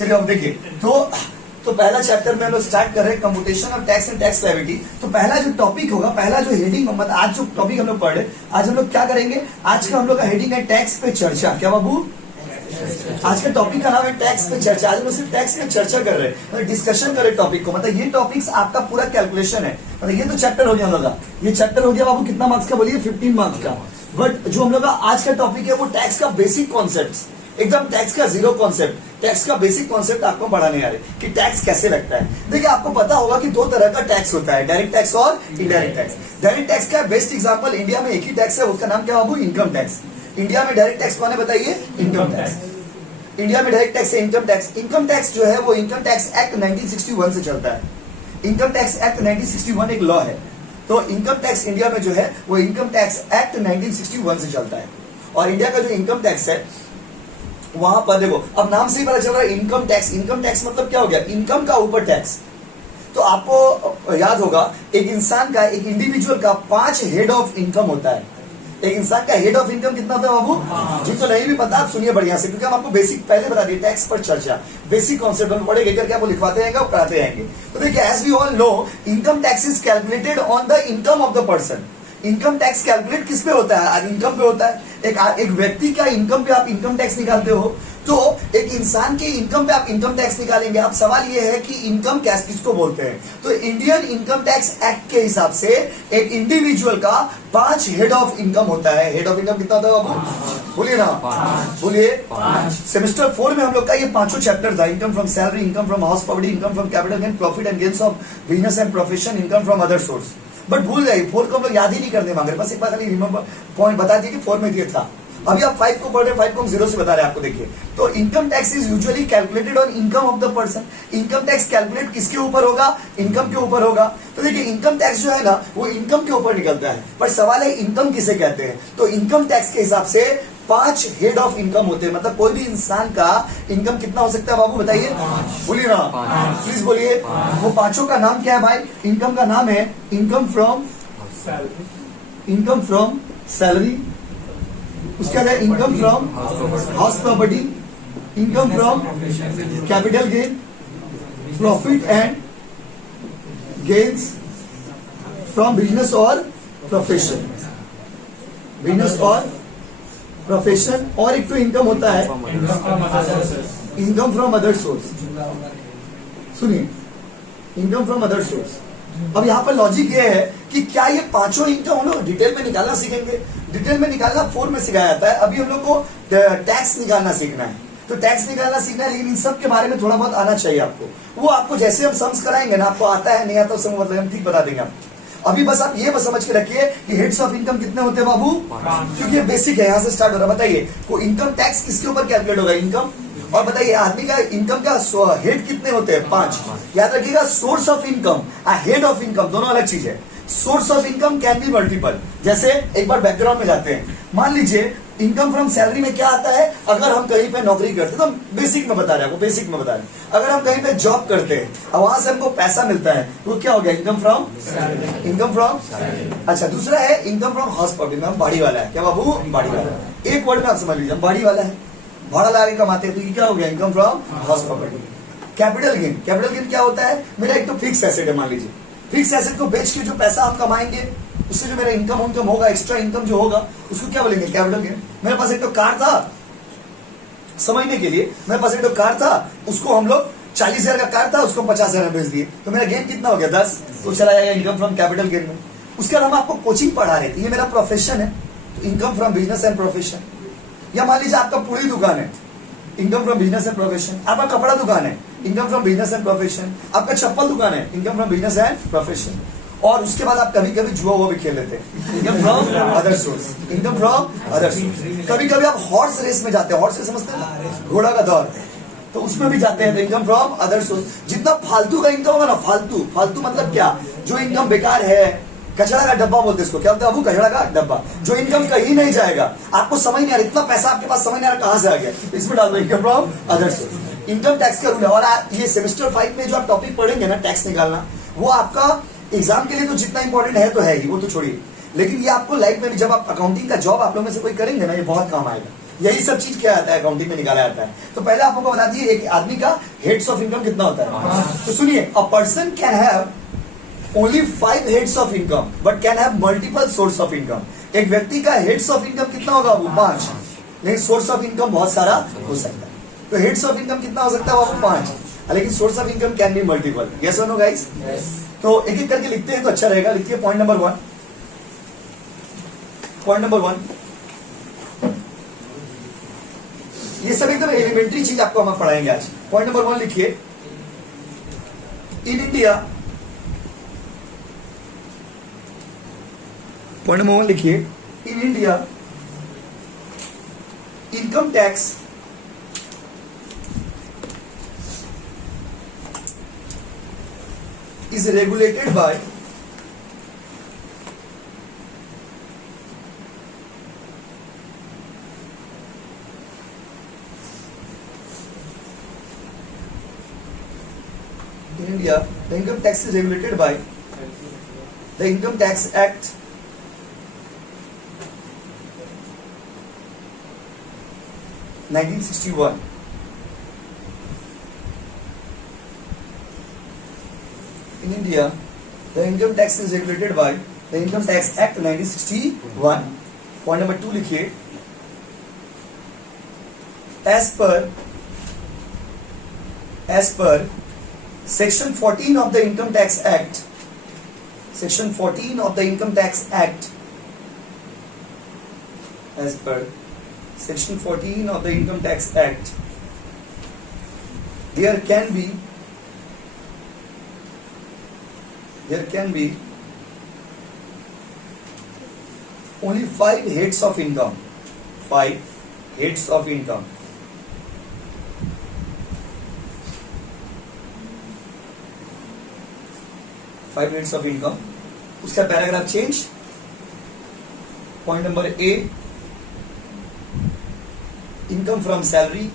चलिए अब देखिए तो पहला चैप्टर में हम लोग स्टार्ट कर रहे हैं computation of tax and tax liability. तो पहला जो टॉपिक होगा, पहला जो हेडिंग मतलब आज जो टॉपिक हम लोग पढ़ रहे हैं, आज हम लोग क्या करेंगे, आज का हम लोग का हेडिंग है टैक्स पे चर्चा। क्या बाबू? आज के टॉपिक का नाम है टैक्स पे चर्चा। आज हम लोग सिर्फ टैक्स पे चर्चा कर रहे हैं, मतलब डिस्कशन कर रहे हैं टॉपिक को। मतलब ये टॉपिक्स आपका पूरा कैलकुलेशन है। मतलब ये तो चैप्टर हो गया हम लोग का, ये चैप्टर हो गया बाबू कितना मार्क्स का बोलिए? 15 मार्क्स का। बट जो हम लोग का आज का टॉपिक है वो टैक्स का बेसिक कॉन्सेप्ट, एकदम टैक्स का जीरो कॉन्सेप्ट, टैक्स का बेसिक कॉन्सेप्ट आपको पढ़ाने आ रहे कि टैक्स कैसे लगता है। देखिए आपको पता होगा कि दो तरह का टैक्स होता है, डायरेक्ट टैक्स और इनडायरेक्ट टैक्स। डायरेक्ट टैक्स का बेस्ट एग्जांपल इंडिया में एक ही टैक्स है, उसका नाम क्या बाबू? Income tax. इंडिया में डायरेक्ट टैक्स कौन है बताइए? Income tax. इंडिया में डायरेक्ट टैक्स है इनकम टैक्स। इनकम टैक्स जो है वो इनकम टैक्स एक्ट 1961 से चलता है। इनकम टैक्स एक्ट 1961 एक लॉ है। तो इनकम टैक्स इंडिया में जो है वो इनकम टैक्स एक्ट 1961 से चलता है। और इंडिया का जो इनकम टैक्स है वहां पर देखो, अब नाम से ही पता चल रहा है इनकम टैक्स। इनकम टैक्स मतलब क्या हो गया? इनकम का ऊपर टैक्स। तो आपको याद होगा एक इंसान का, एक इंडिविजुअल का 5 हेड ऑफ इनकम होता है। एक इंसान का हेड ऑफ इनकम कितना होता है बाबू? जिनको नहीं भी पता आप सुनिए बढ़िया से, क्योंकि हम आपको बेसिक पहले बता दिए, टैक्स पर चर्चा, बेसिक कॉन्सेप्ट हम पढ़ेंगे करके आपको लिखवाते जाएंगे और पढ़ाते जाएंगे। तो देखिए as we all know income tax is calculated on the income of the person. Income tax calculate किस पे होता है? इनकम पे होता है। एक व्यक्ति का इनकम पे आप इनकम टैक्स निकालते हो, तो एक इंसान के इनकम पे आप इनकम टैक्स निकालेंगे। अब सवाल ये है कि इनकम टैक्स किसको बोलते हैं? तो इंडियन इनकम टैक्स एक्ट के हिसाब से एक इंडिविजुअल का 5 हेड ऑफ इनकम होता है। हेड ऑफ इनकम कितना होता है बाबू? बोलिए ना, बोलिए। सेमेस्टर 4 में हम लोग का ये पांचों चैप्टर था। Income from salary, income from house property, income from capital gain, profit and gains of business and profession, income from other source. But भूल गए 4 को हम लोग याद ही नहीं करने मांग रहे, बस एक बार खाली रिमेंबर पॉइंट बता दिए कि 4 में ये था। अभी आप 5 को पढ़ रहे हैं, 5 को हम 0 से बता रहे हैं आपको। देखिए तो income tax is usually calculated on income of the person. Income tax calculate किसके ऊपर होगा? इनकम के ऊपर होगा। तो देखिए इनकम टैक्स जो है ना वो इनकम के ऊपर निकलता है। पर सवाल है इनकम किसे कहते हैं? तो इनकम टैक्स के हिसाब से 5 हेड ऑफ इनकम होते हैं। मतलब कोई भी इंसान का इनकम कितना हो सकता है बाबू बताइए? बोलिए ना, प्लीज बोलिए। वो पांचों का नाम क्या है भाई? इनकम का नाम है इनकम फ्रॉम सैलरी, उसके बाद income from house property, income from capital gain, profit and gains from business और प्रोफेशन, बिजनेस और प्रोफेशन। और एक तो इनकम होता है इनकम फ्रॉम अदर सोर्स। सुनिए, इनकम फ्रॉम अदर सोर्स। अब यहाँ पर लॉजिक ये है कि क्या ये पांचों इनकम हम लोग डिटेल में निकालना सीखेंगे? डिटेल में निकालना 4 में सिखाया जाता है। अभी हम लोग को टैक्स निकालना सीखना है। तो टैक्स निकालना सीखना है, लेकिन इन सब के बारे में थोड़ा बहुत आना चाहिए आपको। वो आपको जैसे हम सम्स कराएंगे ना, आपको आता है नहीं आता उससे मतलब हम ठीक बता देंगे आपको। अभी बस आप ये बस समझ के रखिए कि हेड्स ऑफ इनकम कितने होते हैं बाबू? क्योंकि ये बेसिक है, यहाँ से स्टार्ट हो रहा है। बताइए को इनकम टैक्स किसके ऊपर कैलकुलेट होगा? इनकम। और बताइए आदमी का इनकम का हेड कितने होते हैं? 5। याद रखिएगा source of income, head of income दोनों अलग चीज है। Source of income can be multiple. जैसे एक बार बैकग्राउंड में जाते हैं, मान लीजिए इनकम फ्रॉम सैलरी में क्या आता है? अगर हम कहीं पे नौकरी करते हैं, तो बेसिक में बता रहे हैं आपको, बेसिक में बता रहे हैं। अगर हम कहीं पे जॉब करते हैं और वहां से हमको पैसा मिलता है तो क्या हो गया? Income from income from. अच्छा, दूसरा है इनकम फ्रॉम हाउस प्रॉपर्टी में हम बाड़ी वाला है। क्या बाबू? बाड़ी वाला। एक वर्ड में आप समझ लीजिए, बाड़ी वाला है, भाड़ा लगा के कमाते हैं, तो ये क्या हो गया? Income from house property. Capital gain, capital gain क्या होता है? मेरा एक तो फिक्स एसेट है, मान लीजिए फिक्स एसेट को बेच के जो पैसा हम कमाएंगे उससे जो मेरा इनकम होगा, एक्स्ट्रा इनकम जो होगा उसको क्या बोलेंगे? Capital gain. मेरे पास एक तो कार था, समझने के लिए, मेरे पास एक तो कार था, उसको हम लोग 40,000 का कार था, उसको 50,000 में बेच दिए, तो मेरा गेन कितना हो गया? 10। तो चला जाएगा इनकम फ्रॉम कैपिटल गेन में। उसके बाद हम आपको कोचिंग पढ़ा रहे थे, ये मेरा प्रोफेशन है, तो income from business and profession. या मान लीजिए आपका पूरी दुकान है, income from business and profession. आपका कपड़ा दुकान है, income from business and profession. आपका चप्पल दुकान है, income from business and profession. और उसके बाद आप कभी कभी जुआ भी खेल लेते हैं, income from other source, income from other source. कभी कभी आप हॉर्स रेस में जाते हैं, हॉर्स रेस समझते हैं, घोड़ा का दौड़, तो उसमें भी जाते हैं, तो इनकम फ्रॉम अदर सोर्स। जितना फालतू का इनकम होगा ना, फालतू मतलब क्या? जो इनकम बेकार है, कचरा का डब्बा बोलते हैं इसको। क्या बोलते हैं बाबू? कचरा का डब्बा। जो इनकम कहीं नहीं जाएगा, आपको समझ नहीं आ रहा, इतना पैसा आपके पास समझ नहीं आ रहा कहां से आ गया, इसमें डाल दो income from other source. Income tax का रूल है। और ये सेमेस्टर 5 में जो आप टॉपिक पढ़ेंगे ना टैक्स निकालना, वो आपका एग्जाम के लिए तो जितना इंपॉर्टेंट है तो है ही, वो तो छोड़िए, लेकिन ये आपको लाइफ में भी जब आप अकाउंटिंग का जॉब आप लोगों में से कोई करेंगे ना, ये बहुत काम आएगा। यही सब चीज क्या आता है अकाउंटिंग में निकाला जाता है। तो पहले आप हमको बता दिए एक आदमी का हेड्स ऑफ इनकम कितना होता है। तो सुनिए, a person can have only 5 heads of income but can have multiple source of income. एक व्यक्ति का हेड्स ऑफ इनकम कितना होगा वो 5, लेकिन सोर्स ऑफ इनकम बहुत सारा हो सकता है। तो हेड्स ऑफ इनकम कितना हो सकता है वो 5, लेकिन source of income can be multiple. Yes और नो गाइस? तो एक एक करके लिखते हैं तो अच्छा रहेगा। लिखिए पॉइंट नंबर 1। पॉइंट नंबर 1, ये सब एकदम एलिमेंट्री चीज आपको हम पढ़ाएंगे आज। पॉइंट नंबर 1 लिखिए, इन इंडिया, पॉइंट नंबर 1 लिखिए, in India income tax is regulated by in India the income tax is regulated by the Income Tax Act 1961. In India, the income tax is regulated by the Income Tax Act 1961. Point number 2 लिखिए, as per section 14 of the Income Tax Act, section 14 of the Income Tax Act, as per section 14 of the Income Tax Act, there can be only 5 heads of income. 5 heads of income. Five heads of income. उसका paragraph change. Point number A, income from salary,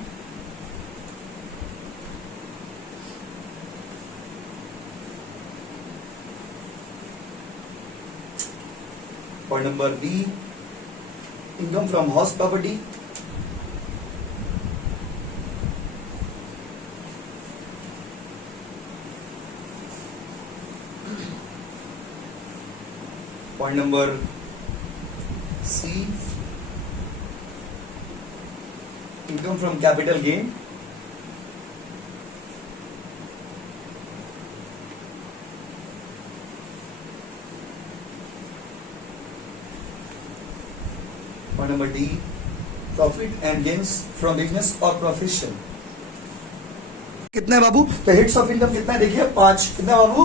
point number B, income from house property, point number C, income from capital gain, point number D, profit and gains from business or profession. कितना है बाबू? तो heads of income कितना है देखिए 5। कितना है बाबू?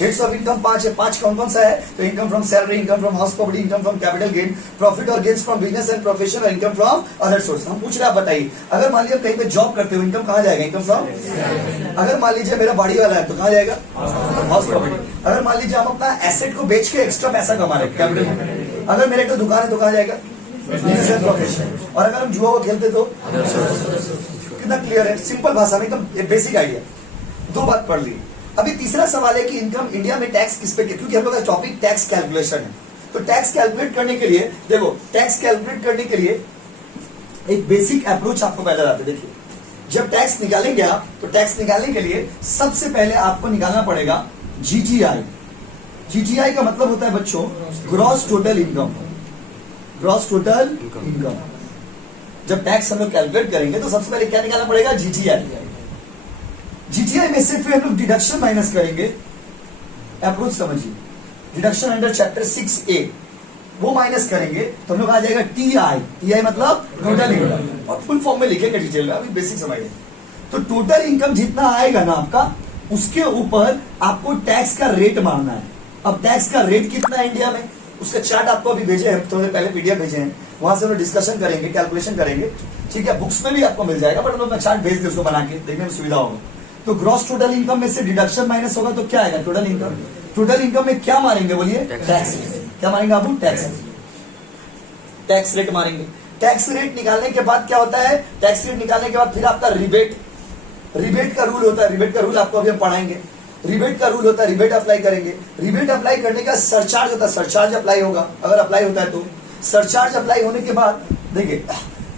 Heads of income 5 है। 5 कौन कौन सा है? तो income from salary, income from house property, income from capital gain, profit और gains from business and profession और इनकम फ्रॉम अदर सोर्स। हम पूछ रहे हैं, आप बताइए, अगर मान लीजिए कहीं पे जॉब करते हो, इनकम कहाँ जाएगा? Income from. अगर मान लीजिए मेरा बाड़ी वाला है तो कहाँ जाएगा? House property. अगर मान लीजिए हम अपना एसेट को बेच के एक्स्ट्रा पैसा कमा रहे हैं, कैपिटल। अगर मेरे को दुकान है तो कहाँ जाएगा? Business and profession. और अगर हम जुआ वो खेलते तो? कितना क्लियर है, सिंपल भाषा में एकदम बेसिक आइडिया। 2 बात पढ़ ली। अभी तीसरा सवाल है कि इनकम इंडिया में टैक्स किस पे, क्योंकि हम लोग का टॉपिक टैक्स कैलकुलेशन है। तो टैक्स कैलकुलेट करने के लिए देखो, टैक्स कैलकुलेट करने के लिए एक बेसिक अप्रोच आपको पहले आता है। देखिए, जब टैक्स निकालेंगे आप, तो टैक्स निकालने के लिए सबसे पहले आपको निकालना पड़ेगा जीटीआई। जीटीआई का मतलब होता है बच्चों gross total income. Gross total income. जब टैक्स हम लोग कैलकुलेट करेंगे तो सबसे पहले क्या निकालना पड़ेगा? जीटीआई। जीटीआई में से फिर हम लोग डिडक्शन माइनस करेंगे। अप्रोच समझिए, डिडक्शन अंडर चैप्टर 6A वो माइनस करेंगे तो हम लोग आ जाएगा टीआई। टीआई मतलब टोटल इनकम, और फुल फॉर्म में लिखेंगे डिटेल में, अभी बेसिक समझिए। तो टोटल इनकम जितना आएगा ना आपका, उसके ऊपर आपको टैक्स का रेट मारना है। अब टैक्स का रेट कितना है इंडिया में, उसका चार्ट आपको अभी भेजे हैं, थोड़े पहले पीडीएफ भेजे हैं, वहां से हम लोग डिस्कशन करेंगे, कैलकुलेशन करेंगे, ठीक है। बुक्स में भी आपको मिल जाएगा, बट हम लोग चार्ट भेज दे उसको बना के, देखने में सुविधा होगा। तो ग्रॉस टोटल इनकम में से डिडक्शन माइनस होगा तो क्या आएगा? Total income. टोटल इनकम में क्या मारेंगे बोलिए? टैक्स। क्या मारेंगे आप? टैक्स। टैक्स रेट मारेंगे। टैक्स रेट निकालने के बाद क्या होता है? टैक्स रेट निकालने के बाद फिर आपका रिबेट। रिबेट का रूल होता है, रिबेट का रूल आपको अभी हम पढ़ाएंगे। रिबेट का रूल होता है, रिबेट अप्लाई करेंगे। रिबेट अप्लाई करने का सरचार्ज होता है, सरचार्ज अप्लाई होगा, अगर अप्लाई होता है तो। सरचार्ज अप्लाई होने के बाद देखिए,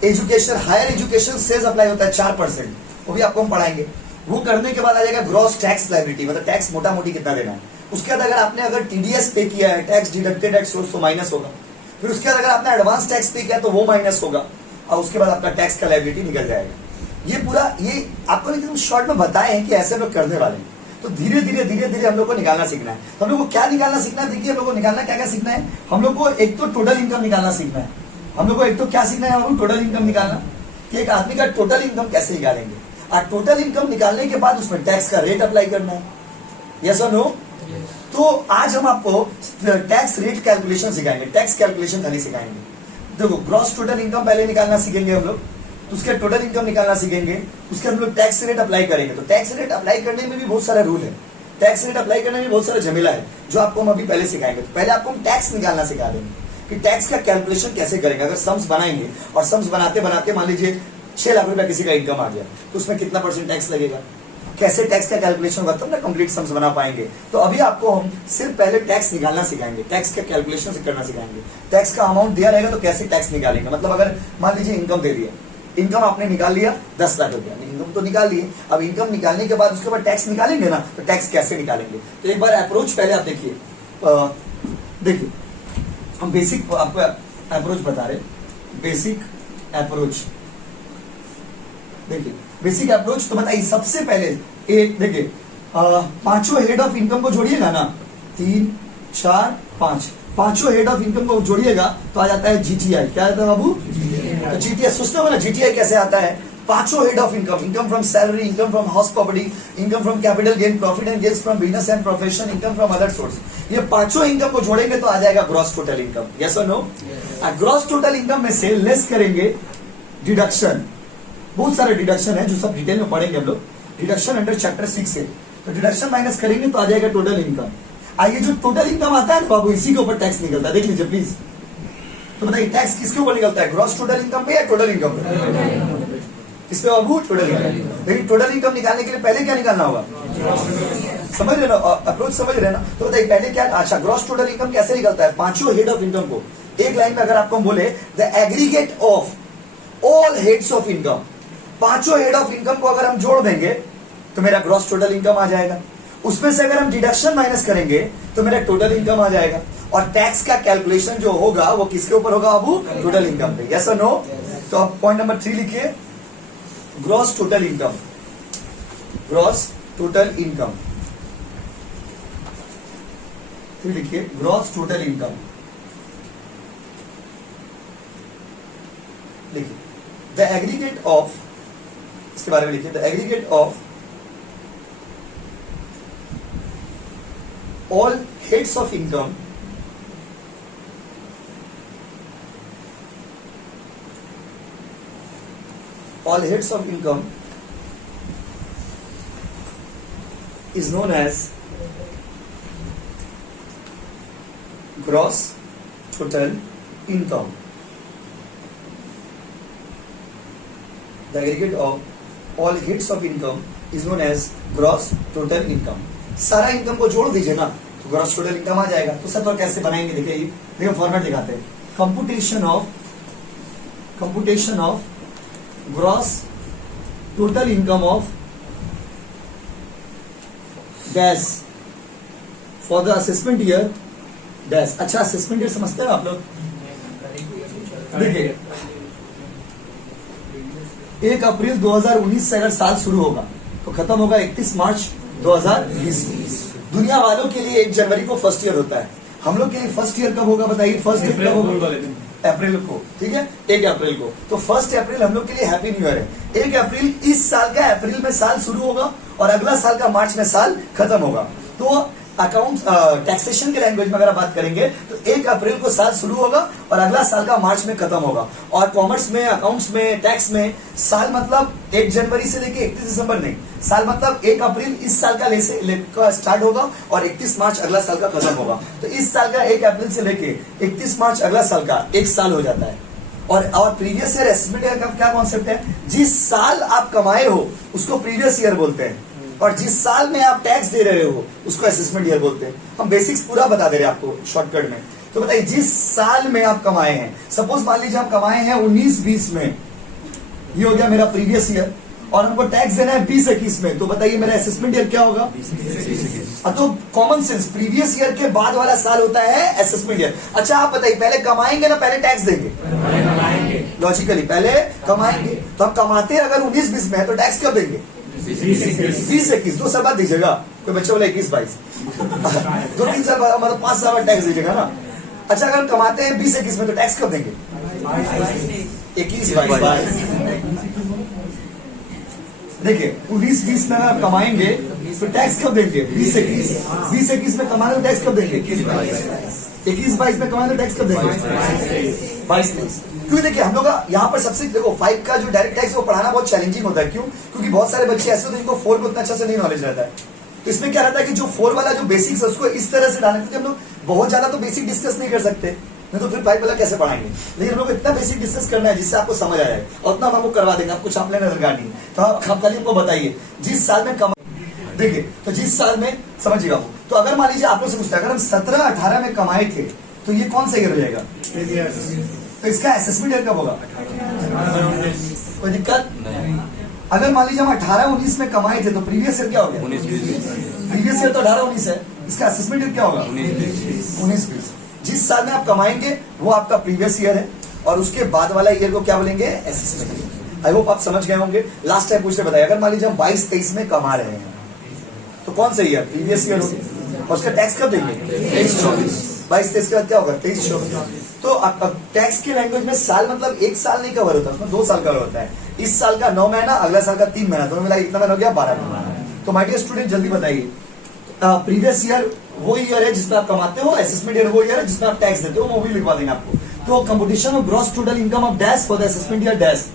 education, higher education cess apply होता है 4%, वो भी आपको हम पढ़ाएंगे। वो करने के बाद आ जाएगा ग्रॉस टैक्स लायबिलिटी, मतलब टैक्स मोटा मोटी कितना देना है। उसके बाद अगर टीडीएस पे किया है, टैक्स डिडक्टेड एट सोर्स, तो माइनस होगा। फिर उसके बाद अगर आपने एडवांस टैक्स पे किया तो वो माइनस होगा, और उसके बाद आपका टैक्स का लायबिलिटी निकल जाएगा। ये पूरा ये आपको लेकिन शॉर्ट में बताए हैं कि ऐसे हम लोग करने वाले हैं। तो धीरे धीरे हम लोग को निकालना सीखना है। तो हम लोग को क्या निकालना सीखना है, देखिए हम लोग को निकालना क्या क्या सीखना है। हम लोग को एक तो टोटल इनकम निकालना सीखना है। हम लोग को एक तो क्या सीखना है, हम टोटल इनकम निकालना, कि एक आदमी का टोटल इनकम कैसे निकालेंगे, और टोटल इनकम निकालने के बाद उसमें टैक्स का रेट अप्लाई करना है। यस और नो? तो आज हम आपको टैक्स रेट कैलकुलेशन सिखाएंगे, टैक्स कैलकुलेशन खाली सिखाएंगे। देखो, ग्रॉस टोटल इनकम पहले निकालना सीखेंगे हम लोग, तो उसके टोटल इनकम निकालना सीखेंगे, उसके हम लोग टैक्स रेट अप्लाई करेंगे। तो टैक्स रेट अप्लाई करने में भी बहुत सारा रूल है, टैक्स रेट अप्लाई करने में बहुत सारा झमेला है, जो आपको हम अभी पहले सिखाएंगे। तो पहले आपको हम टैक्स निकालना सिखा देंगे कि टैक्स का कैलकुलेशन कैसे करेंगे। अगर सम्स बनाएंगे और सम्स बनाते बनाते मान लीजिए 6 लाख रुपया किसी का इनकम आ गया, तो उसमें कितना % टैक्स लगेगा, कैसे टैक्स का कैलकुलेशन होगा, तब ना कंप्लीट सम्स बना पाएंगे। तो अभी आपको हम सिर्फ पहले टैक्स निकालना सिखाएंगे, टैक्स का कैलकुलेशन करना सिखाएंगे। टैक्स का अमाउंट दिया रहेगा तो कैसे टैक्स निकालेंगे, मतलब अगर मान लीजिए इनकम दे दिया, इनकम आपने निकाल लिया 10 लाख रुपया, इनकम तो निकाल लिए, अब इनकम निकालने के बाद उसके बाद टैक्स निकालेंगे ना, तो टैक्स कैसे निकालेंगे। तो एक बार अप्रोच पहले आप देखिए, देखिए हम बेसिक आपको अप्रोच बता रहे, बेसिक अप्रोच। देखिए बेसिक अप्रोच तो बताइए, सबसे पहले एक देखिए, पांचों हेड ऑफ इनकम को जोड़िएगा ना, 3, 4, 5, पांचों हेड ऑफ इनकम को जोड़िएगा तो आ जाता है जीटीआई। क्या आता है बाबू? तो जीटीआई सोचते हो ना, जीटीआई कैसे आता है? पांचों head of income, income from salary, income from house property, income from capital gain, profit and gains from business and profession, income from other source, ये पांचों इनकम को जोड़ेंगे तो आ जाएगा ग्रॉस टोटल इनकम। यस और नो? ग्रॉस टोटल इनकम में से less करेंगे डिडक्शन, बहुत सारे डिडक्शन है जो सब डिटेल में पढ़ेंगे हम लोग, डिडक्शन अंडर चैप्टर 6 से। तो डिडक्शन माइनस करेंगे तो आ जाएगा टोटल इनकम। आइए, जो टोटल इनकम आता है ना बाबू, इसी के ऊपर टैक्स निकलता है, देख लीजिए प्लीज। तो बताइए टैक्स किसके ऊपर निकलता है, ग्रॉस टोटल इनकम पे या टोटल इनकम पे? किस पे बाबू? Total income. लेकिन टोटल इनकम निकालने के लिए पहले क्या निकालना होगा? समझ रहे ना, अप्रोच समझ रहे ना? तो बताइए पहले क्या, अच्छा ग्रॉस टोटल इनकम कैसे निकलता है? पांचों हेड ऑफ इनकम को एक लाइन में अगर आपको हम बोले, the aggregate of all heads of income, पांचों हेड ऑफ इनकम को अगर हम जोड़ देंगे तो मेरा ग्रॉस टोटल इनकम आ जाएगा। उसमें से अगर हम डिडक्शन माइनस करेंगे तो मेरा टोटल इनकम आ जाएगा। और टैक्स का कैलकुलेशन जो होगा वो किसके ऊपर होगा बाबू? टोटल इनकम पे। यस और नो? तो आप पॉइंट नंबर 3 लिखिए, gross total income, gross total income. फिर लिखिए ग्रॉस टोटल इनकम, लिखिए द एग्रीगेट ऑफ, इसके बारे में लिखिए, the aggregate of all heads of income is known as gross total income. The aggregate of all heads of income is known as gross total income. सारा income को जोड़ दीजिए ना तो ग्रॉस टोटल इनकम आ जाएगा। तो सर कैसे बनाएंगे, देखिए फॉर्मेट दिखाते हैं, computation of gross total income of dash for the assessment year dash. अच्छा असेसमेंट ईयर समझते हैं आप लोग? देखिए 1 अप्रैल 2019 से अगर साल शुरू होगा तो खत्म होगा 31 मार्च 2020। दुनिया वालों के लिए 1 जनवरी को फर्स्ट ईयर होता है, हम लोग के लिए फर्स्ट ईयर कब होगा बताइए? फर्स्ट ईयर कब होगा? अप्रैल को, ठीक है, 1 अप्रैल को। तो 1 अप्रैल हम लोग के लिए हैप्पी न्यू ईयर है। 1 अप्रैल इस साल का अप्रैल में साल शुरू होगा और अगला साल का मार्च में साल खत्म होगा। तो अकाउंट टैक्सेशन के लैंग्वेज में अगर आप बात करेंगे तो 1 अप्रैल को साल शुरू होगा और अगला साल का मार्च में खत्म होगा। और कॉमर्स में, अकाउंट्स में, टैक्स में साल मतलब 1 जनवरी से लेके 31 दिसंबर नहीं, साल मतलब 1 अप्रैल इस साल का स्टार्ट होगा और 31 मार्च अगला साल का खत्म होगा। तो इस साल का 1 अप्रैल से लेके 31 मार्च अगला साल का 1 साल हो जाता है। और प्रीवियस ईयर एसेसमेंट का क्या कॉन्सेप्ट है? जिस साल आप कमाए हो उसको प्रीवियस ईयर बोलते हैं, और जिस साल में आप टैक्स दे रहे हो उसको असेसमेंट ईयर बोलते हैं। हम बेसिक्स पूरा बता दे रहे हैं आपको शॉर्टकट में। तो बताइए जिस साल में आप कमाए हैं, सपोज मान लीजिए आप कमाए हैं 19-20 में, ये हो गया मेरा प्रीवियस ईयर, और हमको टैक्स देना है 20-21 में, तो बताइए मेरा असेसमेंट ईयर क्या होगा? तो कॉमन सेंस, प्रीवियस ईयर के बाद वाला साल होता है असेसमेंट ईयर। अच्छा आप बताइए, पहले कमाएंगे ना पहले टैक्स देंगे? लॉजिकली पहले कमाएंगे, तो हम कमाते अगर 19-20 में है तो टैक्स कब देंगे? 20-21, 2 साल बाद दीजिएगा। कोई बच्चे बोले 21-22 2-3 साल बाद, मतलब 5 साल बाद टैक्स दीजिएगा ना। अच्छा अगर हम कमाते हैं 20-21 में तो टैक्स कब देंगे? 21-22। देखिए 19-20 में अगर कमाएंगे तो टैक्स कब देंगे? 20-21। 20-21 में कमाएंगे तो टैक्स कब देंगे? 21-22 में कमाएंगे तो टैक्स कब देंगे? 22-23। क्योंकि देखिए हम लोग यहाँ पर सबसे देखो 5 का जो डायरेक्ट टैक्स वो पढ़ाना बहुत चैलेंजिंग होता है। क्यों? क्योंकि बहुत सारे बच्चे ऐसे होते हैं जिनको 4 को उतना अच्छा से नहीं नॉलेज रहता है। तो इसमें क्या रहता है कि जो 4 वाला जो बेसिक्स है उसको इस तरह से डालना, क्योंकि हम लोग बहुत ज्यादा तो बेसिक डिस्कस नहीं कर सकते, नहीं तो फिर 5 वाला कैसे पढ़ाएंगे। लेकिन हम लोग इतना बेसिक डिस्कस करना है जिससे आपको समझ आ जाए, और उतना हम आपको करवा देंगे, आपको छापने दरकार नहीं। तो आप खाली हमको बताइए जिस साल में देखिए, तो जिस साल में समझिएगा वो, तो अगर मान लीजिए आप लोग से पूछता है अगर हम 17-18 में कमाए थे तो ये कौन सा ईयर हो जाएगा? तो इसका असेसमेंट ईयर कब होगा? कोई दिक्कत? अगर मान लीजिए हम 18-19 में कमाए थे तो प्रीवियस ईयर क्या हो गया? 19-20। प्रीवियस ईयर तो 18-19 है, इसका असेसमेंट ईयर क्या होगा? 19-20। जिस साल में आप कमाएंगे वो आपका प्रीवियस ईयर है, और उसके बाद वाला ईयर को क्या बोलेंगे? Assessment year. आई होप आप समझ गए होंगे। लास्ट टाइम पूछ रहे बताइए, अगर मान लीजिए हम 22-23 में कमा रहे हैं तो कौन सा ईयर? प्रीवियस ईयर होगा, और उसका टैक्स कब देंगे? 23-24। 22-23 के बाद क्या होगा? 23-24। तो टैक्स के लैंग्वेज में साल मतलब एक साल नहीं कवर होता, उसमें 2 साल कवर होता है। इस साल का 9 महीना, अगला साल का 3 महीना, दोनों मिला कितना महीना हो गया? 12 महीना। तो माय डियर स्टूडेंट जल्दी बताइए, प्रीवियस ईयर वो ईयर है जिसमें आप कमाते हो, असेसमेंट ईयर वो ईयर है जिसमें आप टैक्स देते हो, वो भी लिखवा देंगे आपको। तो competition of gross total income of dash for the assessment year dash,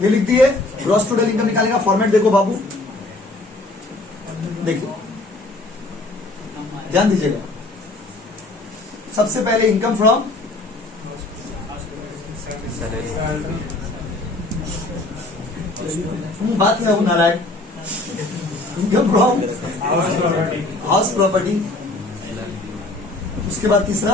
ये लिख दिए। ग्रॉस टोटल इनकम निकालेगा, फॉर्मेट देखो बाबू, देखो ध्यान दीजिएगा। सबसे पहले इनकम फ्रॉम बात में Narayan, income from house property, उसके बाद तीसरा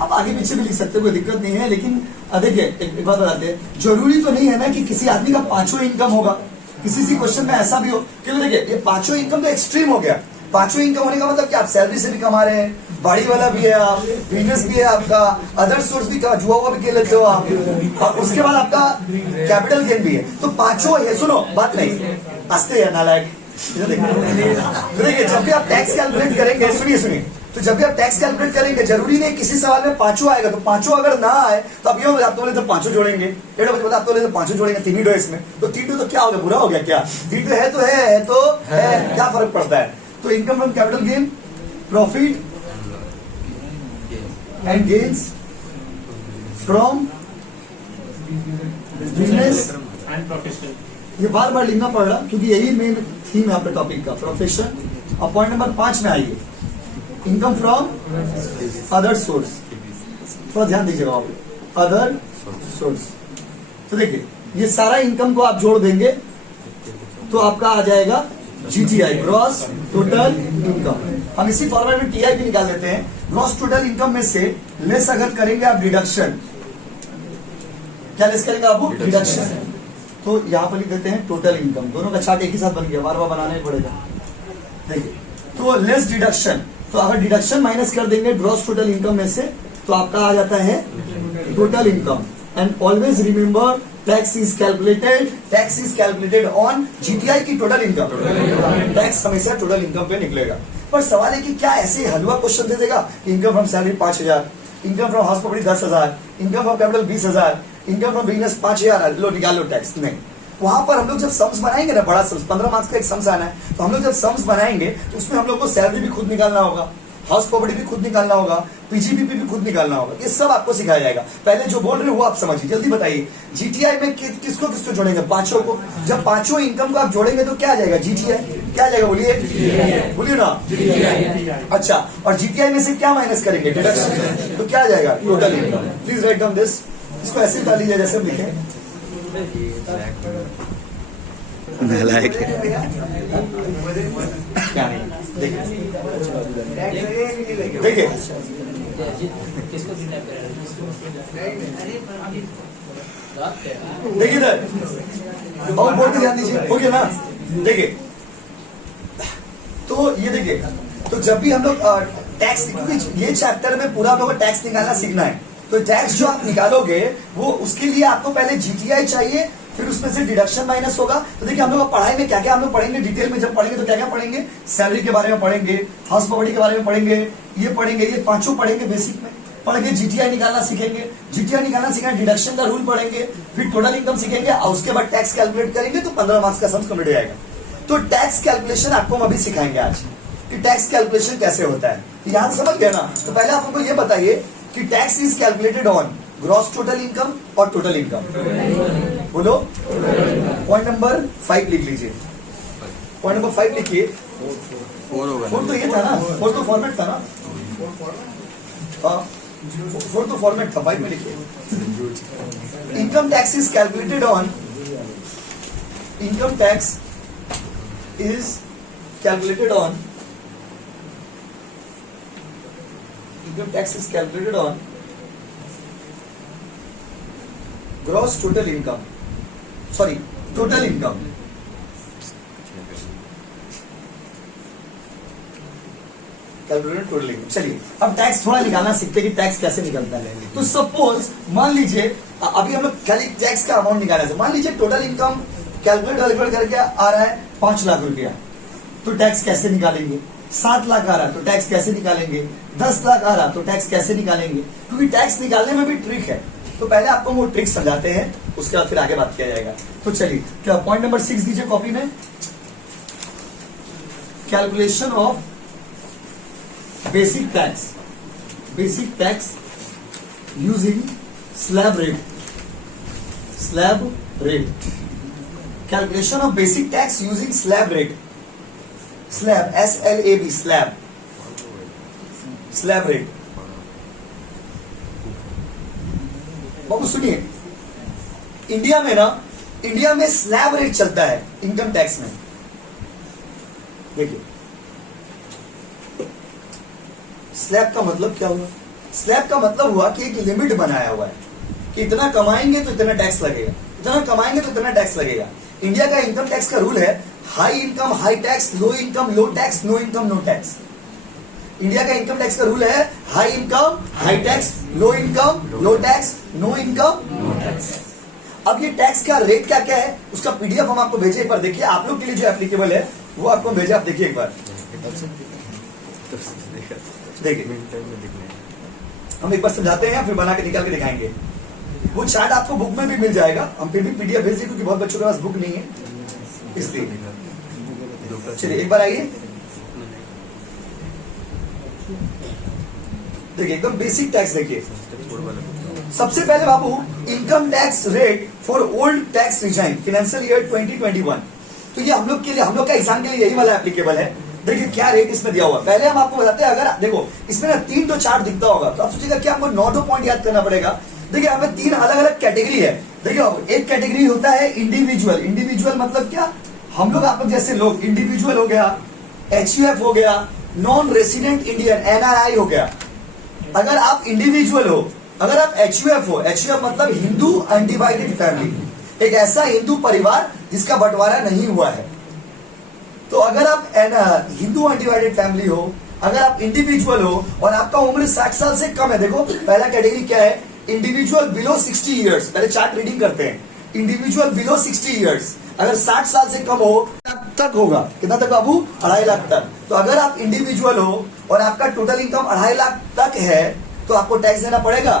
आप आगे पीछे भी लिख सकते हो, कोई दिक्कत नहीं है। लेकिन देखिए एक बात बताते हैं, जरूरी तो नहीं है ना कि किसी आदमी का 5वां इनकम होगा। किसी क्वेश्चन में ऐसा भी हो, क्योंकि देखिए ये 5वां इनकम तो एक्सट्रीम हो गया। 5वां इनकम होने का मतलब क्या? आप सैलरी से भी कमा रहे हैं, बाड़ी वाला भी है, आप बिजनेस भी है आपका, अदर सोर्स भी, जुआ हुआ भी खेल लेते हो आप, और उसके बाद आपका कैपिटल गेन भी है। तो 5वां है, सुनो बात नहीं आस्ते है नालायक। देखिए जब भी आप टैक्स कैलकुलेट करेंगे, सुनिए, तो जब भी आप टैक्स कैलकुलेट करेंगे जरूरी नहीं किसी सवाल में 5वां आएगा, तो 5वां अगर ना आए तो आप ये आप तो बोले तो 5 जोड़ेंगे, आप तो बोले तो 5 जोड़ेंगे, 3 डो इसमें, तो 3 तो क्या हो गया? बुरा हो गया क्या? 3 है तो है तो है, क्या फर्क पड़ता है? तो income from capital gain, profit and gains from business and profession, ये बार बार लिखना पड़ रहा क्योंकि यही मेन थीम है आपके टॉपिक का, प्रोफेशन। और पॉइंट नंबर 5 में आइए, इनकम फ्रॉम अदर सोर्स, थोड़ा ध्यान दीजिएगा आप, अदर सोर्स। तो देखिए ये सारा इनकम को आप जोड़ देंगे तो आपका आ जाएगा GTI, ग्रॉस टोटल इनकम। हम इसी फॉर्मेट में TI भी निकाल लेते हैं। ग्रॉस टोटल इनकम में से लेस अगर करेंगे आप डिडक्शन, क्या लेस करेंगे आप? डिडक्शन। तो यहाँ पर लिख देते हैं टोटल इनकम, दोनों का चार्ट एक ही साथ बन गया, बार बार बनाना ही पड़ेगा। देखिए तो लेस डिडक्शन, तो अगर डिडक्शन माइनस कर देंगे ग्रॉस टोटल इनकम में से तो आपका आ जाता है total income. And always remember tax is calculated on GTI की टोटल इनकम। टैक्स हमेशा टोटल इनकम पे निकलेगा। पर सवाल है कि क्या ऐसे हलवा क्वेश्चन दे देगा कि income from salary 5,000, income from house property 10,000, income from capital 20,000, income from business 5,000, लो निकाल लो टैक्स? नहीं। वहां पर हम लोग जब सम्स बनाएंगे ना, बड़ा सम्स 15 मार्क्स का एक सम्स आना है, तो हम लोग जब सम्स बनाएंगे तो उसमें हम लोग को सैलरी भी खुद निकालना होगा, हाउस प्रॉपर्टी भी खुद निकालना होगा, PGBP भी खुद निकालना होगा। ये सब आपको सिखाया जाएगा। पहले जो बोल रहे हो वो आप समझिए, जल्दी बताइए। GTI में किसको किसको जोड़ेंगे? 5 को। जब 5 इनकम को आप जोड़ेंगे तो क्या आ जाएगा? GTI। क्या आ जाएगा? बोलिए ना। अच्छा, और GTI में से क्या माइनस करेंगे? डिडक्शन। तो क्या आ जाएगा? Total income. Please write down this. इसको ऐसे डाल लीजिए जैसे हम लिखे। नालायक क्या नहीं, देखिए देखिए इधर और बोर्ड पे ध्यान दीजिए, हो गया ना? देखिए तो ये देखिए, तो जब भी हम लोग टैक्स, क्योंकि ये चैप्टर में पूरा हम लोग को टैक्स निकालना सीखना है, तो टैक्स जो आप निकालोगे वो उसके लिए आपको पहले जीटीआई चाहिए, फिर उसमें से डिडक्शन माइनस होगा। तो देखिए हम लोग पढ़ाई में क्या क्या हम लोग पढ़ेंगे, डिटेल में जब पढ़ेंगे तो क्या क्या पढ़ेंगे, सैलरी के बारे में पढ़ेंगे, हाउस प्रॉपर्टी के बारे में पढ़ेंगे, ये पांचों पढ़ेंगे बेसिक में। पढ़ के जीटीआई निकालना सीखेंगे, जीटीआई निकालना सीखेंगे, डिडक्शन का रूल पढ़ेंगे, फिर टोटल इनकम सीखेंगे और उसके बाद टैक्स कैलकुलेट करेंगे तो 15 मार्क्स का सम कंप्लीट हो जाएगा। तो टैक्स कैलकुलेशन आपको हम अभी सिखाएंगे आज कि टैक्स कैलकुलेशन कैसे होता है। तो यहां समझ गया ना? तो पहले आप हमको ये बताइए कि tax is calculated on gross total income और टोटल इनकम। बोलो। पॉइंट नंबर 5 लिख लीजिए, पॉइंट नंबर 5 लिखिए। 4 तो ये था ना, 4 तो फॉर्मेट था ना, हाँ 4 तो फॉर्मेट था, 5 में लिखिए। Income tax is calculated on, income tax is calculated on, income tax is calculated on gross total income, sorry total income, calculated total income. चलिए अब टैक्स थोड़ा निकालना सीखते हैं कि टैक्स कैसे निकलता है। तो सपोज मान लीजिए अभी हम लोग खाली टैक्स का अमाउंट निकाला है, मान लीजिए टोटल इनकम कैलकुलेट करके आ रहा है 5 लाख रुपया, तो टैक्स कैसे निकालेंगे? 7 लाख आ रहा तो टैक्स कैसे निकालेंगे? 10 लाख आ रहा तो टैक्स कैसे निकालेंगे? क्योंकि टैक्स निकालने में भी ट्रिक है, तो पहले आपको वो ट्रिक समझाते हैं, उसके बाद फिर आगे बात किया जाएगा। तो चलिए क्या पॉइंट नंबर 6 दीजिए कॉपी में, calculation of basic tax using slab rate, calculation of basic tax using slab rate, slab SLAB slab rate. बाबू सुनिए, इंडिया में स्लैब रेट चलता है इनकम टैक्स में। देखिए स्लैब का मतलब क्या हुआ? स्लैब का मतलब हुआ कि एक लिमिट बनाया हुआ है कि इतना कमाएंगे तो इतना टैक्स लगेगा, इतना कमाएंगे तो इतना टैक्स लगेगा। इंडिया का इनकम टैक्स का रूल है high income high tax, low income low tax, no income no tax. India का इनकम टैक्स का रूल है high income high tax, low income low tax, no income no tax. अब ये tax का rate क्या क्या है उसका पीडीएफ हम आपको भेजे, एक बार देखिए। आप लोग के लिए जो एप्लीकेबल है वो आपको भेजे, आप देखिए एक बार, देखिए हम एक बार समझाते हैं फिर बना के निकाल के दिखाएंगे। वो चार्ट आपको बुक में भी मिल जाएगा, हम फिर भी पीडीएफ भेज दें क्योंकि बहुत बच्चों के पास बुक नहीं है इसलिए। चलिए एक बार आइए, देखिए एकदम बेसिक टैक्स देखिए। सबसे पहले बाबू income tax rate for old tax regime financial year 2021, तो ये हम लोग के लिए, हम लोग का एग्जाम के लिए यही वाला एप्लीकेबल है। देखिए क्या रेट इसमें दिया हुआ। पहले हम आपको बताते हैं, अगर देखो इसमें ना 3 चार्ट दिखता होगा तो आप सोचिएगा कि आपको 9 पॉइंट याद करना पड़ेगा। देखिए हमें 3 अलग अलग कैटेगरी है। देखिए एक कैटेगरी होता है इंडिविजुअल, इंडिविजुअल मतलब क्या, हम लोग आप लोग जैसे लोग, इंडिविजुअल हो गया, HUF हो गया, नॉन रेसिडेंट इंडियन NRI हो गया। अगर आप इंडिविजुअल हो, अगर आप HUF हो, HUF मतलब हिंदू अनडिवाइडेड फैमिली, एक ऐसा हिंदू परिवार जिसका बंटवारा नहीं हुआ है। तो अगर आप हिंदू अनडिवाइडेड फैमिली हो, अगर आप इंडिविजुअल हो और आपका उम्र 60 साल से कम है, देखो पहला कैटेगरी क्या है, इंडिविजुअल बिलो 60 ईयर्स। पहले चार्ट रीडिंग करते हैं, इंडिविजुअल बिलो 60 ईयर्स, अगर 60 साल से कम हो तक होगा, कितना तक बाबू, 2.5 लाख तक। तो अगर आप इंडिविजुअल हो और आपका टोटल इनकम 2.5 लाख तक है तो आपको टैक्स देना पड़ेगा।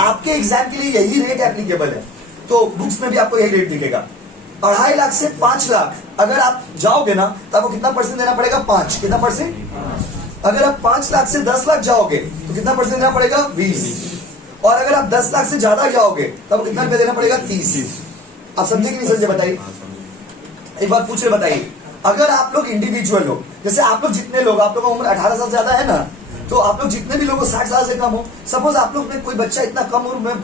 आपके एग्जाम के लिए यही रेट एप्लीकेबल है, तो बुक्स में भी आपको यही रेट दिखेगा। 2.5 लाख से 5 लाख अगर आप जाओगे ना तो आपको कितना परसेंट देना पड़ेगा, 5। कितना परसेंट? अगर आप 5 लाख से 10 लाख जाओगे तो कितना परसेंट देना पड़ेगा, 20। और अगर आप 10 लाख से ज्यादा जाओगे तो आपको कितना रुपया देना पड़ेगा, 30। आप समझे कि नहीं समझे बताइए, एक बात पूछ रहे बताइए। अगर आप लोग इंडिविजुअल हो, जैसे आप लोग जितने लोग, आप लोग का उम्र 18 साल से ज्यादा है ना, तो आप लोग जितने भी लोग 60 साल से कम हो, सपोज आप लोग में कोई बच्चा इतना कम उम्र में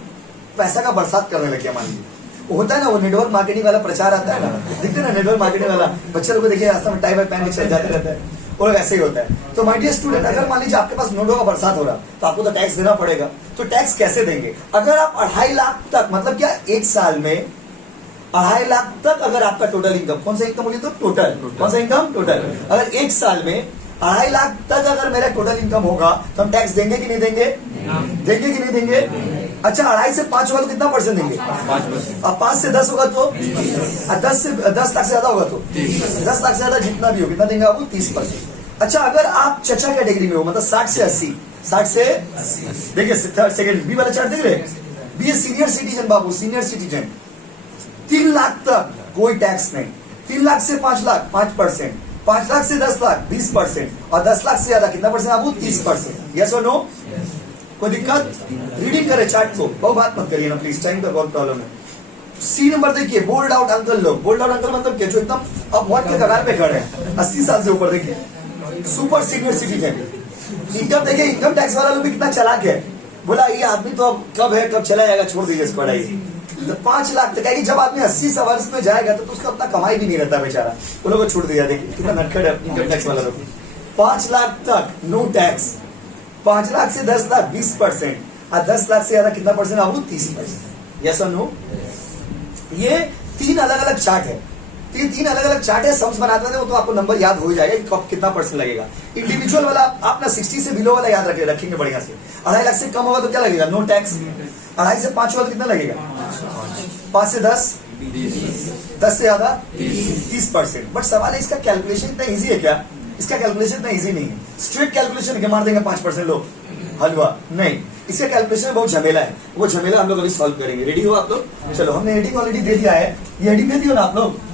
पैसा का बरसात करने लग गया, मान लीजिए, होता है ना वो नेटवर्क मार्केटिंग वाला प्रचार आता है ना, दिखते ना नेटवर्क मार्केटिंग वाला, बच्चे लोग को देखिए रास्ता में टाई वाई पहन के चल जाते रहता है। वो लोग ऐसे ही होता है। तो माय डियर स्टूडेंट, अगर मान लीजिए आपके पास नोटों का बरसात हो रहा तो आपको तो टैक्स देना पड़ेगा। तो टैक्स कैसे देंगे? अगर आप 2.5 लाख तक, मतलब क्या, एक साल में 2.5 लाख तक अगर आपका टोटल इनकम, कौन सा इनकम बोलिए तो टोटल, कौन सा इनकम? टोटल। अगर एक साल में 2.5 लाख तक अगर मेरा टोटल इनकम होगा तो हम टैक्स देंगे कि नहीं देंगे? देंगे कि नहीं देंगे? अच्छा, 2.5 से 5 होगा तो कितना परसेंट देंगे? 5%। अब 5 से 10 होगा तो, 10 लाख से ज्यादा होगा तो 10 लाख से ज्यादा जितना भी हो, कितना देंगे आपको? 30%। अच्छा, अगर आप चचा कैटेगरी में हो, मतलब 60 से 80, 60 से, देखिए सेकंड बी वाला चार्ट देख रहे हैं, बी ए सीनियर सिटीजन बाबू, सीनियर सिटीजन, 3 लाख तक कोई टैक्स नहीं, 3 लाख से 5 लाख 5%, 5 लाख से 10 लाख 20%, और 10 लाख से ज्यादा कितना परसेंट आपको? 30%। यस और नो? कोई दिक्कत? रीडिंग करे चार्ट को, बहुत बात मत करिए ना प्लीज, टाइम का बहुत प्रॉब्लम है। सी नंबर देखिए, बोल्ड आउट अंकल लोग, बोल्ड आउट अंकल मतलब क्या, जो एकदम अब मौत के कगार पे खड़े हैं, 80 साल से ऊपर, देखिए सुपर सीनियर सिटीजन। इनकम देखिए, इनकम टैक्स वाला लोग भी कितना चालाक है, बोला ये आदमी तो अब कब है कब चला जाएगा, छोड़ दीजिए इस पढ़ाई। तो 5 लाख तक है, जब आदमी 80 वर्ष में जाएगा तो उसका उतना कमाई भी नहीं रहता बेचारा, वो लोग को छूट दिया। देखिए कितना नटखट है इनकम टैक्स वाला लोग। 5 लाख तक नो टैक्स, 5 लाख से 10 लाख 20%, और 10 लाख से ज्यादा कितना परसेंट आपको? 30%। यस और नो? ये 3 अलग अलग चार्ट है, 3 अलग अलग चार्ट है, सम्स बनाते हैं वो तो आपको नंबर याद हो जाएगा कि कब कितना परसेंट लगेगा। इंडिविजुअल वाला आप ना 60 से बिलो वाला याद रखेंगे बढ़िया से। 2.5 लाख से कम होगा तो क्या लगेगा? No tax. 2.5 से 5 होगा तो कितना लगेगा? 5 से 10, 10 से ज्यादा 30%। बट सवाल है, इसका कैलकुलेशन इतना इजी है क्या? इसका कैलकुलेशन इतना इजी नहीं है। स्ट्रेट कैलकुलेशन के मार देंगे 5% लोग, हलवा नहीं। इसका कैलकुलेशन बहुत झमेला है, वो झमेला हम लोग अभी सॉल्व करेंगे। रेडी हो आप लोग? चलो, हमने हेडिंग ऑलरेडी दे दिया है, ये हेडिंग दे दियो ना आप लोग।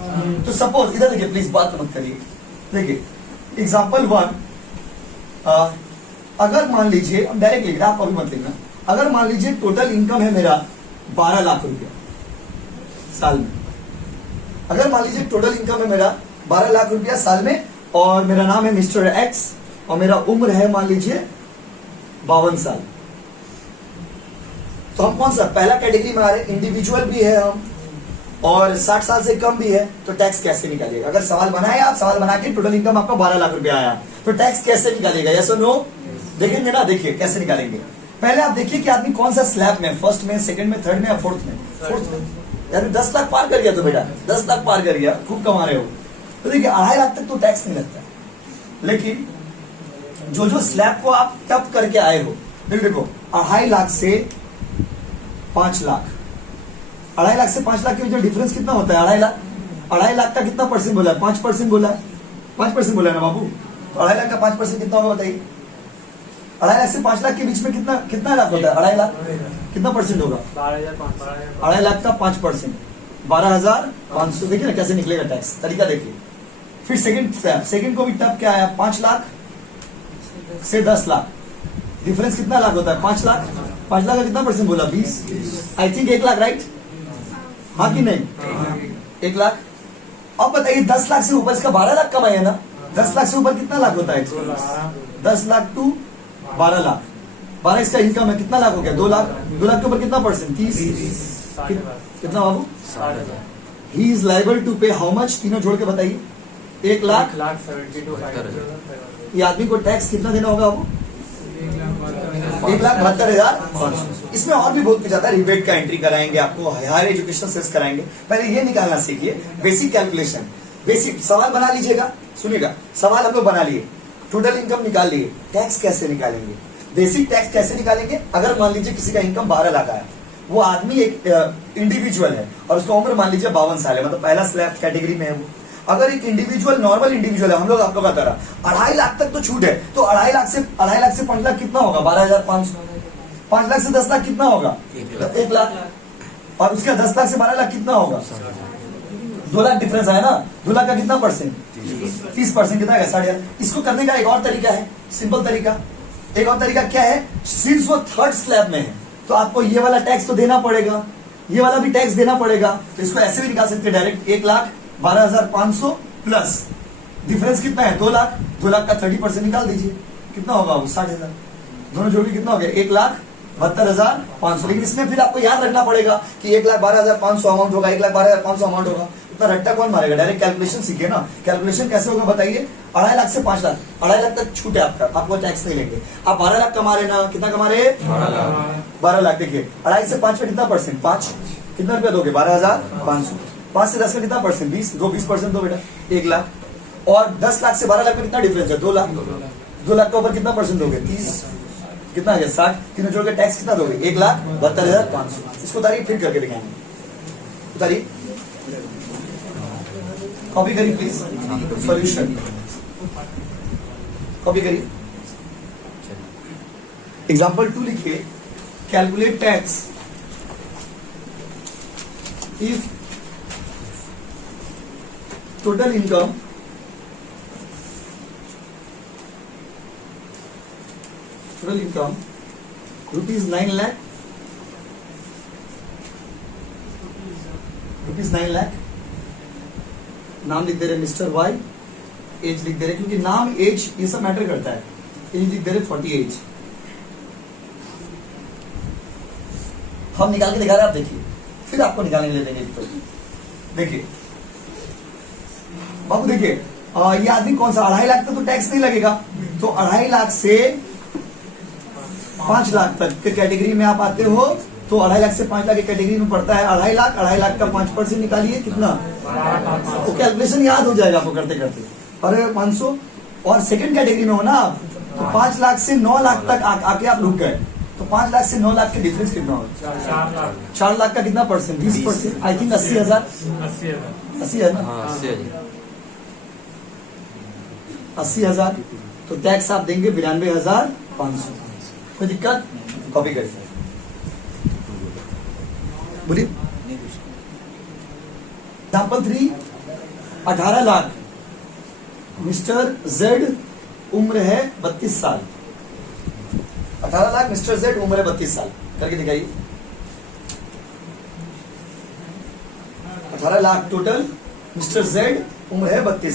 तो सपोज इधर देखिए प्लीज, बात मत करिए। देखिए एग्जाम्पल 1, अगर मान लीजिए, हम डायरेक्ट लिख रहे हैं, आप अभी मत लिखना। अगर मान लीजिए टोटल इनकम है मेरा 12 लाख रुपया साल में, अगर मान लीजिए टोटल इनकम है मेरा 12 लाख रुपया साल में, और मेरा नाम है मिस्टर एक्स, और मेरा उम्र है मान लीजिए 52 साल, तो हम कौन सा पहला कैटेगरी में आ रहे हैं? इंडिविजुअल भी है हम, और 60 साल से कम भी है, तो टैक्स कैसे निकालिएगा? अगर सवाल बनाए आप, सवाल बना के टोटल इनकम आपका 12 लाख रुपया आया, तो टैक्स कैसे निकालिएगा? यस और नो? देखेंगे ना, देखिए कैसे निकालेंगे। पहले आप देखिए कि आदमी कौन सा स्लैब में, फर्स्ट में, सेकंड में, थर्ड में या फोर्थ में? फोर्थ में। यार 10 लाख पार कर गया तो बेटा, 10 लाख पार कर गया, खूब कमा रहे हो। तो देखिए 2.5 लाख तक तो टैक्स नहीं लगता, लेकिन जो जो स्लैब को आप टप करके आए हो, देखो 2.5 लाख से 5 लाख, 2.5 लाख से 5 लाख के बीच में डिफरेंस कितना होता है? 2.5 लाख का कितना परसेंट बोला है? 5% बोला है, 5% बोला है ना बाबू? 2.5 लाख का 5% कितना होगा बताइए? 2.5 लाख से 5 लाख के बीच में कितना कितना लाख होता है? 2.5 लाख कितना परसेंट होगा? 2.5 लाख का 5%, 12,500। देखिए ना कैसे निकलेगा टैक्स, तरीका देखिए। फिर सेकंड को भी टप क्या आया? 5 लाख से 10 लाख, डिफरेंस कितना लाख होता है? 5 लाख। 5 लाख का कितना परसेंट बोला? 20। I think 1 lakh, right? हाँ कि नहीं? 1 लाख। अब बताइए 10 लाख से ऊपर, इसका 12 लाख कमाई है ना, 10 लाख से ऊपर कितना लाख होता है? 10 लाख टू 12 लाख, 12 इसका इनकम है, कितना लाख हो गया? 2 लाख। 2 लाख के ऊपर कितना परसेंट? 30। कितना बाबू? ही इज लाइबल टू पे हाउ मच? तीनों जोड़ के बताइए। 1 लाख। ये आदमी को टैक्स कितना देना होगा आपको? 1,72,500। इसमें और भी बहुत कुछ आता है, रिबेट का एंट्री कराएंगे आपको, हायर एजुकेशन सेस कराएंगे। पहले ये निकालना सीखिए, बेसिक कैलकुलेशन। बेसिक सवाल बना लीजिएगा, सुनिएगा, सवाल हम लोग बना लिए, टोटल इनकम निकाल लिए, टैक्स कैसे निकालेंगे? बेसिक टैक्स कैसे निकालेंगे? अगर मान लीजिए किसी का इनकम 12 लाख आया, वो आदमी एक इंडिविजुअल है और उसका उम्र मान लीजिए 52 साल है, मतलब पहला स्लैब कैटेगरी में है वो। अगर एक इंडिविजुअल, नॉर्मल इंडिविजुअल है, हम लोग आप लोग का तरह 2.5 लाख तक तो छूट है, तो 2.5 लाख से 5 लाख कितना होगा? 12,500। 5 लाख से 10 लाख कितना होगा? 1 लाख। और उसका 10 लाख से 12 लाख कितना होगा? 2 लाख डिफरेंस है ना। 2 लाख का कितना परसेंट? 30%। कितना है? 8,500। इसको करने का एक और तरीका है, सिंपल तरीका। एक और तरीका क्या है? सिंस वो थर्ड स्लैब में है तो आपको ये वाला टैक्स तो देना पड़ेगा, ये वाला भी टैक्स देना पड़ेगा, तो इसको ऐसे भी निकाल सकते हैं डायरेक्ट। 1,12,500 प्लस डिफरेंस कितना है? 2 लाख। 2 लाख का 30% निकाल दीजिए, कितना होगा वो? 60,000। दोनों जोड़ के कितना हो गया? 1,72,500। लेकिन इसमें फिर आपको याद रखना पड़ेगा कि 1,12,500 अमाउंट होगा, 1,12,500 अमाउंट होगा। इतना रट्टा कौन मारेगा, डायरेक्ट कैलकुलेशन सीखे ना। कैलकुलेशन कैसे होगा बताइए, 2.5 लाख से 5 लाख, 2.5 लाख तक छूट है आपका, आपको टैक्स नहीं लेंगे। आप 12 लाख कमा रहे ना, कितना कमा रहे, 12 लाख। देखिए 2.5 से 5 पे कितना परसेंट, 5, कितना रुपया दोगे, 12,500। 5 से 10 में कितना परसेंट, 20, 20% दो बेटा, 1 लाख। और 10 लाख से 12 लाख में कितना डिफरेंस है, 2 लाख। 2 लाख के ऊपर कितना परसेंट दोगे, 30, कितना आ गया 60, तीनों जोड़ के टैक्स कितना दोगे, 1,72,500। इसको उतारिए, फिर करके दिखाएंगे, उतारिए, कॉपी करिए प्लीज, सॉल्यूशन कॉपी करिए। एग्जाम्पल 2 लिखिए, calculate tax if total income rupees 9 lakh, नाम लिख दे रहे मिस्टर वाई, एज लिख दे रहे, क्योंकि नाम एज ये सब मैटर करता है। एज लिख दे रहे 40 एज, हम निकाल के दिखा रहे हैं, आप देखिए, फिर आपको निकालने के लिए देंगे। तो देखिए बाबू, देखिए ये आदमी कौन सा, 2.5 लाख तक तो टैक्स नहीं लगेगा, तो 2.5 लाख से 5 लाख तक के कैटेगरी में आप आते हो, तो 2.5 लाख से 5 लाख की कैटेगरी में पड़ता है 2.5 लाख का 5% निकालिए, कितना, तो कैलकुलेशन याद हो जाएगा आपको करते करते। अरे 500, और सेकंड कैटेगरी में हो ना आप, तो 5 लाख से 9 लाख तक आके आप रुक गए, तो 5 लाख से 9 लाख के डिफरेंस कितना होगा, 4 लाख का कितना परसेंट, 20%, आई थिंक 80,000, 80,000, तो टैक्स आप देंगे 92,500। कोई दिक्कत, कॉपी करिए, बोलिए। एग्जाम्पल 3, 18 लाख, मिस्टर जेड, उम्र है 32 साल। 18 लाख, मिस्टर जेड, उम्र है 32 साल, करके दिखाइए। 18 लाख टोटल, मिस्टर जेड, उम्र है 32।